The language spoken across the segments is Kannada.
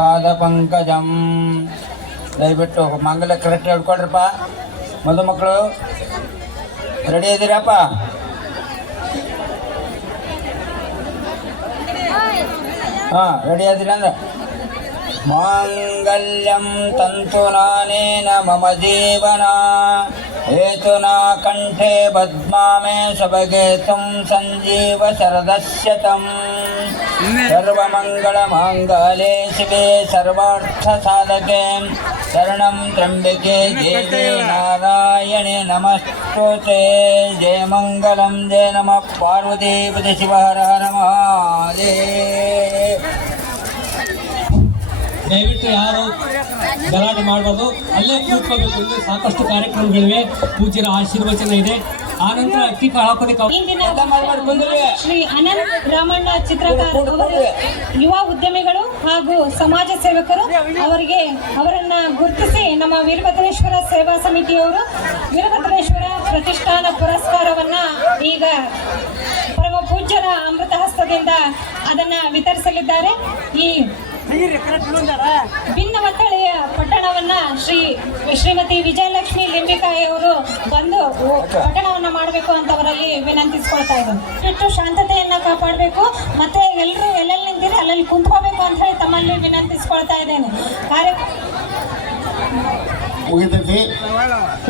ಪಾದ ಪಂಕಜಂ. ದಯವಿಟ್ಟು ಮಂಗಲ ಕರೆಕ್ಟ್ ಹೇಳ್ಕೊಳ್ರಪ್ಪ ಮಧುಮಕ್ಕಳು ರೆಡಿ ಇದ್ದೀರಪ್ಪ ಹಾಂ ರೆಡಿ ಅಂದ್ರೆ? ಮಾಂಗಲ್ಯಂ ತಂತು ನಾನೇನ ಮಮ ಜೀವನ. हेतुना कण्ठे पद्मा मे शबगेतुं सञ्जीव शरदस्य तम् सर्वमङ्गलमाङ्गले शिवे सर्वार्थसाधके शरणं त्र्यम्बिके देवे नारायणे नमस्तु ते जय मङ्गलं जय नमः पार्वतीपति शिवहर नमः ದಯವಿಟ್ಟು ಯಾರು ಗಲಾಟೆ ಮಾಡಬಾರ್ದು. ಅಲ್ಲೇ ಕೂತ್ಕೋಬೇಕು. ಇಲ್ಲಿ ಸಾಕಷ್ಟು ಕಾರ್ಯಕ್ರಮಗಳಿವೆ. ಪೂಜ್ಯರ ಆಶೀರ್ವಚನ ಇದೆ. ಆನಂತರ ಅಕ್ಕಿ ಬಂದ್ರಿ ಶ್ರೀ ಅನಂತ್ ರಾಮಣ್ಣ ಚಿತ್ರಕಾರ ಅವರು ಯುವ ಉದ್ಯಮಿಗಳು ಹಾಗೂ ಸಮಾಜ ಸೇವಕರು ಅವರಿಗೆ ಅವರನ್ನ ಗುರುತಿಸಿ ನಮ್ಮ ವೀರಭದ್ರೇಶ್ವರ ಸೇವಾ ಸಮಿತಿಯವರು ವೀರಭದ್ರೇಶ್ವರ ಪ್ರತಿಷ್ಠಾನ ಪುರಸ್ಕಾರವನ್ನ ಈಗ ಪೂಜ್ಯರ ಅಮೃತ ಹಸ್ತದಿಂದ ಅದನ್ನ ವಿತರಿಸಲಿದ್ದಾರೆ. ಈ ಭಿನ್ನಮಕ್ಕಳೆಯ ಪಟ್ಟಣವನ್ನ ಶ್ರೀ ಶ್ರೀಮತಿ ವಿಜಯಲಕ್ಷ್ಮಿ ಲಿಂಬಿಕಾಯಿ ಅವರು ಬಂದು ಪಟ್ಟಣವನ್ನ ಮಾಡಬೇಕು ಅಂತ ಅವರಲ್ಲಿ ವಿನಂತಿಸ್ಕೊಳ್ತಾ ಇದ್ದಾರೆ. ಇಟ್ಟು ಶಾಂತತೆಯನ್ನ ಕಾಪಾಡಬೇಕು ಮತ್ತೆ ಎಲ್ಲರೂ ಎಲ್ಲೆಲ್ಲಿ ನಿಂತಿರಿ ಅಲ್ಲಲ್ಲಿ ಕುಂತ್ಕೋಬೇಕು ಅಂತ ಹೇಳಿ ತಮ್ಮಲ್ಲಿ ವಿನಂತಿಸ್ಕೊಳ್ತಾ ಇದ್ದೇನೆ. ಕಾರ್ಯಕ್ರಮ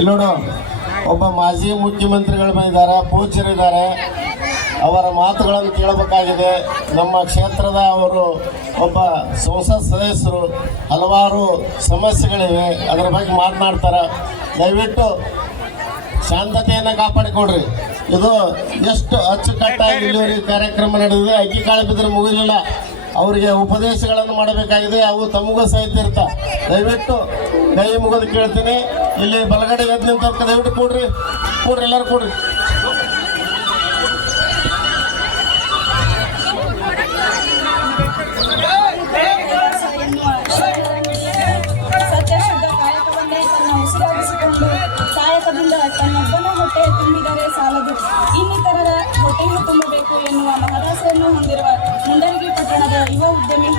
ನೋಡು, ಒಬ್ಬ ಮಾಜಿ ಮುಖ್ಯಮಂತ್ರಿಗಳು ಬಂದಿದ್ದಾರೆ ಪೂಜ್ಯರಿದ್ದಾರೆ ಅವರ ಮಾತುಗಳನ್ನು ಕೇಳಬೇಕಾಗಿದೆ. ನಮ್ಮ ಕ್ಷೇತ್ರದ ಅವರು ಒಬ್ಬ ಸಂಸತ್ ಸದಸ್ಯರು ಹಲವಾರು ಸಮಸ್ಯೆಗಳಿವೆ. ಅದರ ಬಗ್ಗೆ ಮಾತನಾಡ್ತಾರೆ. ದಯವಿಟ್ಟು ಶಾಂತತೆಯನ್ನು ಕಾಪಾಡಿಕೊಡ್ರಿ ಇದು ಎಷ್ಟು ಅಚ್ಚುಕಟ್ಟಾಗಿ ಇಲ್ಲಿವರೆಗೆ ಕಾರ್ಯಕ್ರಮ ನಡೆದಿದೆ. ಅಕ್ಕಿ ಕಾಳು ಬಿದ್ದರೆ ಮುಗಿಲಿಲ್ಲ. ಅವರಿಗೆ ಉಪದೇಶಗಳನ್ನು ಮಾಡಬೇಕಾಗಿದೆ. ಅವು ತಮಗೂ ಸಹಿತ ಇರ್ತ. ದಯವಿಟ್ಟು ಕೈ ಮುಗಿದು ಕೇಳ್ತೀನಿ. ಇಲ್ಲಿ ಬಲಗಡೆ ಎದ್ದು ನಿಂತ ದಯವಿಟ್ಟು ಕೊಡ್ರಿ. ಕೊಡ್ರಿ, ಎಲ್ಲರೂ ಕೊಡ್ರಿ.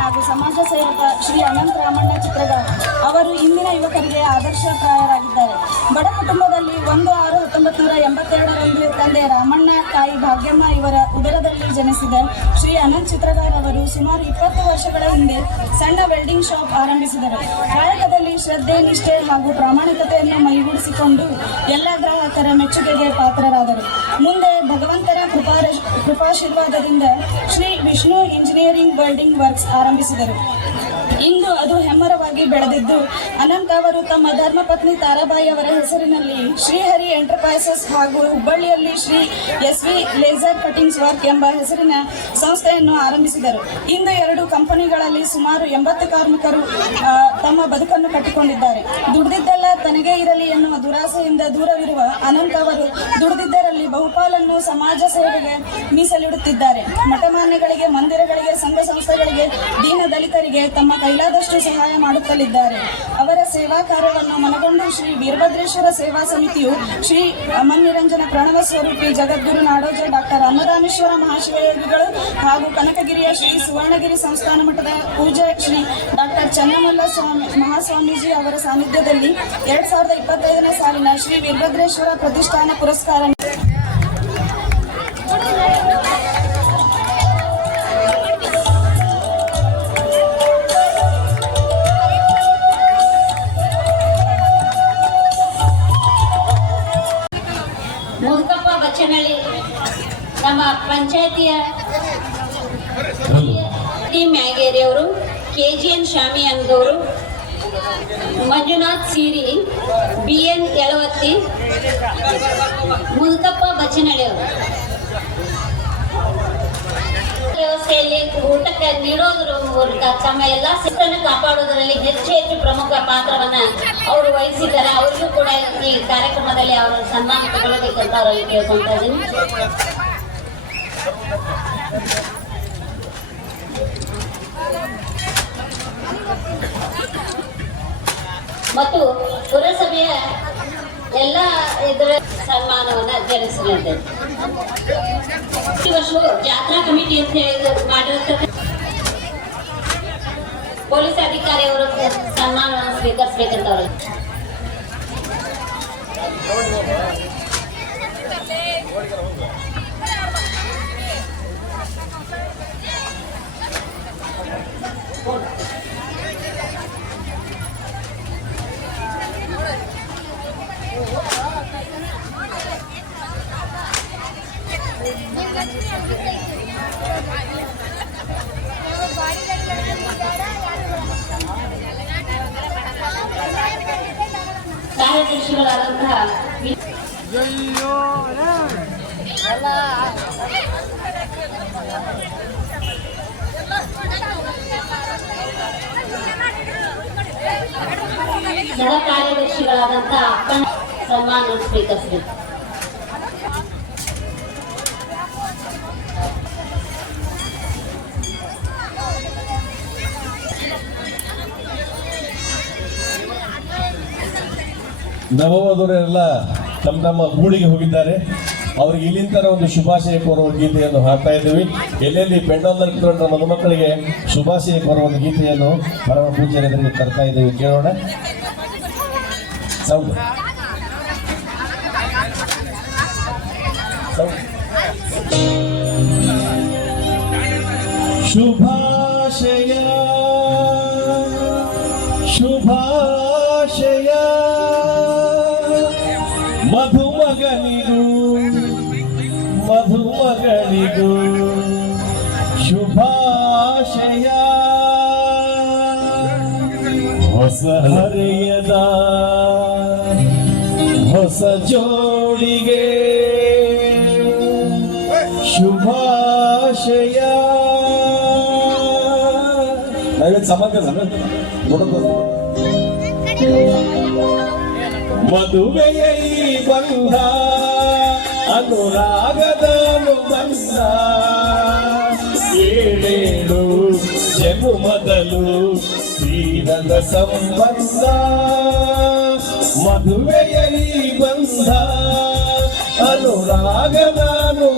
ಹಾಗೂ ಸಮಾಜ ಸೇವಕ ಶ್ರೀ ಅನಂತ ರಾಮಣ್ಣ ಚಿತ್ರದ ಅವರು ಇಂದಿನ ಯುವಕರಿಗೆ ಆದರ್ಶಪ್ರಾಯರಾಗಿದ್ದಾರೆ. ಬಡ ಕುಟುಂಬದಲ್ಲಿ ಒಂದು ಆರು ಹತ್ತೊಂಬತ್ತು ನೂರ ಎಂಬತ್ತೆರಡರಂದು ತಂದೆ ರಾಮಣ್ಣ ತಾಯಿ ಭಾಗ್ಯಮ್ಮ ಇವರ ಉದರದಲ್ಲಿ ಜನಿಸಿದ ಶ್ರೀ ಅನಂತ್ ಚಿತ್ರಗಾರ್ ಅವರು ಸುಮಾರು ಇಪ್ಪತ್ತು ವರ್ಷಗಳ ಹಿಂದೆ ಸಣ್ಣ ವೆಲ್ಡಿಂಗ್ ಶಾಪ್ ಆರಂಭಿಸಿದರು. ಕಾಯಕದಲ್ಲಿ ಶ್ರದ್ಧೆ, ನಿಷ್ಠೆ ಹಾಗೂ ಪ್ರಾಮಾಣಿಕತೆಯನ್ನು ಮೈಗೂಡಿಸಿಕೊಂಡು ಎಲ್ಲ ಗ್ರಾಹಕರ ಮೆಚ್ಚುಗೆಗೆ ಕೃಪಾ ಕೃಪಾಶೀರ್ವಾದದಿಂದ Shri Vishnu engineering welding works ಆರಂಭಿಸಿದರು. ಇಂದು ಅದು ಹೆಮ್ಮರವಾಗಿ ಬೆಳೆದಿದ್ದು, ಅನಂತ ಅವರು ತಮ್ಮ ಧರ್ಮಪತ್ನಿ ತಾರಾಬಾಯಿ ಅವರ ಹೆಸರಿನಲ್ಲಿ ಶ್ರೀಹರಿ ಎಂಟರ್ಪ್ರೈಸಸ್ ಹಾಗೂ ಹುಬ್ಬಳ್ಳಿಯಲ್ಲಿ Shri S V laser cuttings work ಎಂಬ ಹೆಸರಿನ ಸಂಸ್ಥೆಯನ್ನು ಆರಂಭಿಸಿದರು. ಇಂದು ಎರಡು ಕಂಪನಿಗಳಲ್ಲಿ ಸುಮಾರು ಎಂಬತ್ತು ಕಾರ್ಮಿಕರು ತಮ್ಮ ಬದುಕನ್ನು ಕಟ್ಟಿಕೊಂಡಿದ್ದಾರೆ. ದುಡಿದಿದ್ದೆಲ್ಲ ತನಗೇ ಇರಲಿ ಎನ್ನುವ ದುರಾಸೆಯಿಂದ ದೂರವಿರುವ ಅನಂತ ಅವರು ದುಡಿದಿದ್ದರಲ್ಲಿ ಬಹುಪಾಲನ್ನು ಸಮಾಜ ಸೇವೆಗೆ ಮೀಸಲಿಡುತ್ತಿದ್ದಾರೆ. ಮಠಮಾನ್ಯಗಳಿಗೆ, ಮಂದಿರಗಳಿಗೆ, ಸಂಘ ಸಂಸ್ಥೆಗಳಿಗೆ ದೀನ ದಲಿತರಿಗೆ ತಮ್ಮ ಕೈಲಾದಷ್ಟು ಸಹಾಯ ಮಾಡುತ್ತಲಿದ್ದಾರೆ. ಅವರ ಸೇವಾ ಕಾರ್ಯವನ್ನು ಮನಗೊಂಡು ಶ್ರೀ ವೀರಭದ್ರೇಶ್ವರ ಸೇವಾ ಸಮಿತಿಯು ಶ್ರೀ ಅಮನ್ನಿರಂಜನ ಪ್ರಣವ ಸ್ವರೂಪಿ ಜಗದ್ಗುರು ನಾಡೋಜ ಡಾಕ್ಟರ್ ಅನ್ನರಾಮೇಶ್ವರ ಮಹಾಶಿವಯೋಗಿಗಳು ಹಾಗೂ ಕನಕಗಿರಿಯ ಶ್ರೀ ಸುವರ್ಣಗಿರಿ ಸಂಸ್ಥಾನ ಮಠದ ಪೂಜ್ಯ ಶ್ರೀ ಡಾಕ್ಟರ್ ಚನ್ನಮಲ್ಲ ಸ್ವಾಮಿ, ಮಹಾಸ್ವಾಮೀಜಿ ಅವರ ಸಾನ್ನಿಧ್ಯದಲ್ಲಿ ಎರಡ್ ಸಾವಿರದ ಇಪ್ಪತ್ತೈದನೇ ಸಾಲಿನ ಶ್ರೀ ವೀರಭದ್ರೇಶ್ವರ ಪ್ರತಿಷ್ಠಾನ ಪುರಸ್ಕಾರ ಬಚ್ಚನಹಳ್ಳಿ ನಮ್ಮ ಪಂಚಾಯತಿಯ ಟಿ ಮ್ಯಾಗೇರಿ ಅವರು ಕೆ ಜಿ ಎನ್ ಶಾಮಿ ಅಂಗವರು ಮಂಜುನಾಥ್ ಸೀರಿ ಬಿ ಎನ್ ಯಳವತ್ತಿ ಮುದುಕಪ್ಪ ಬಚ್ಚನಳ್ಳಿ ಅವರು. ವ್ಯವಸ್ಥೆಯಲ್ಲಿ ಊಟಕ್ಕೆ ನೀಡೋದ್ರ ಮೂಲಕ ತಮ್ಮ ಎಲ್ಲ ಸಿಕ್ಕನ್ನು ಕಾಪಾಡುವುದರಲ್ಲಿ ಹೆಚ್ಚು ಹೆಚ್ಚು ಪ್ರಮುಖ ಪಾತ್ರವನ್ನ ಅವರು ವಹಿಸಿದ್ದಾರೆ, ಅವರಿಗೂ ಕೂಡ ಈ ಕಾರ್ಯಕ್ರಮದಲ್ಲಿ ಅವರು ಸನ್ಮಾನ ತಗೊಳ್ಳಬೇಕಂತ ಅವರಲ್ಲಿ ಕೇಳ್ಕೊಂತ ಇದ್ದೀನಿ. ಮತ್ತು ಪುರಸಭೆಯ ಎಲ್ಲ ಇದರ ಸನ್ಮಾನವನ್ನ ಜರುಗಿಸಲಿದೆ ಈ ವರ್ಷ ಜಾತ್ರಾ ಕಮಿಟಿ ಅಂತ ಹೇಳಿ ಪೊಲೀಸ್ ಅಧಿಕಾರಿಯವರು ಸನ್ಮಾನವನ್ನು ಸ್ವೀಕರಿಸಬೇಕಂತ ಅವ್ರಿಗೆ ಕಾರ್ಯದರ್ಶಿಗಳಾದಂತಹ ವಿ- ಸಹ ಕಾರ್ಯದರ್ಶಿಗಳಾದಂತಹ ಸನ್ಮಾನ ಸ್ವೀಕರಿಸಬೇಕು ನವವಧುರೆಲ್ಲ ತಮ್ಮ ತಮ್ಮ ಗೂಡಿಗೆ ಹೋಗಿದ್ದಾರೆ. ಅವ್ರಿಗೆ ಇಲ್ಲಿಂದ ಒಂದು ಶುಭಾಶಯ ಕೋರುವ ಗೀತೆಯನ್ನು ಹಾಡ್ತಾ ಇದ್ದೀವಿ. ಎಲ್ಲೆಲ್ಲಿ ಪೆಂಡಲ್ನಲ್ಲಿ ಕುತ್ಕೊಂಡ ಮದುಮಕ್ಕಳಿಗೆ ಶುಭಾಶಯ ಕೋರುವ ಒಂದು ಗೀತೆಯನ್ನು ಪರಮ ಪೂಜ್ಯರಿಗೆ ತರ್ತಾ ಇದ್ದೀವಿ. ಕೇಳೋಣ. ಸೌಂಡ್ ಶುಭಾಶಯ. ಶುಭಾಶಯ ಶುಭಾಶಯ. ಹೊಸ ಹರೆಯದ ಹೊಸ ಜೋಡಿಗೆ ಶುಭಾಶಯ. ಮದುವೆಯ ಬಂಧ అనురాగదాను ఏడేడు జగు మొదలు శ్రీరంగ సంబంధ. మధువెయలి బంధ. అనురాగదాను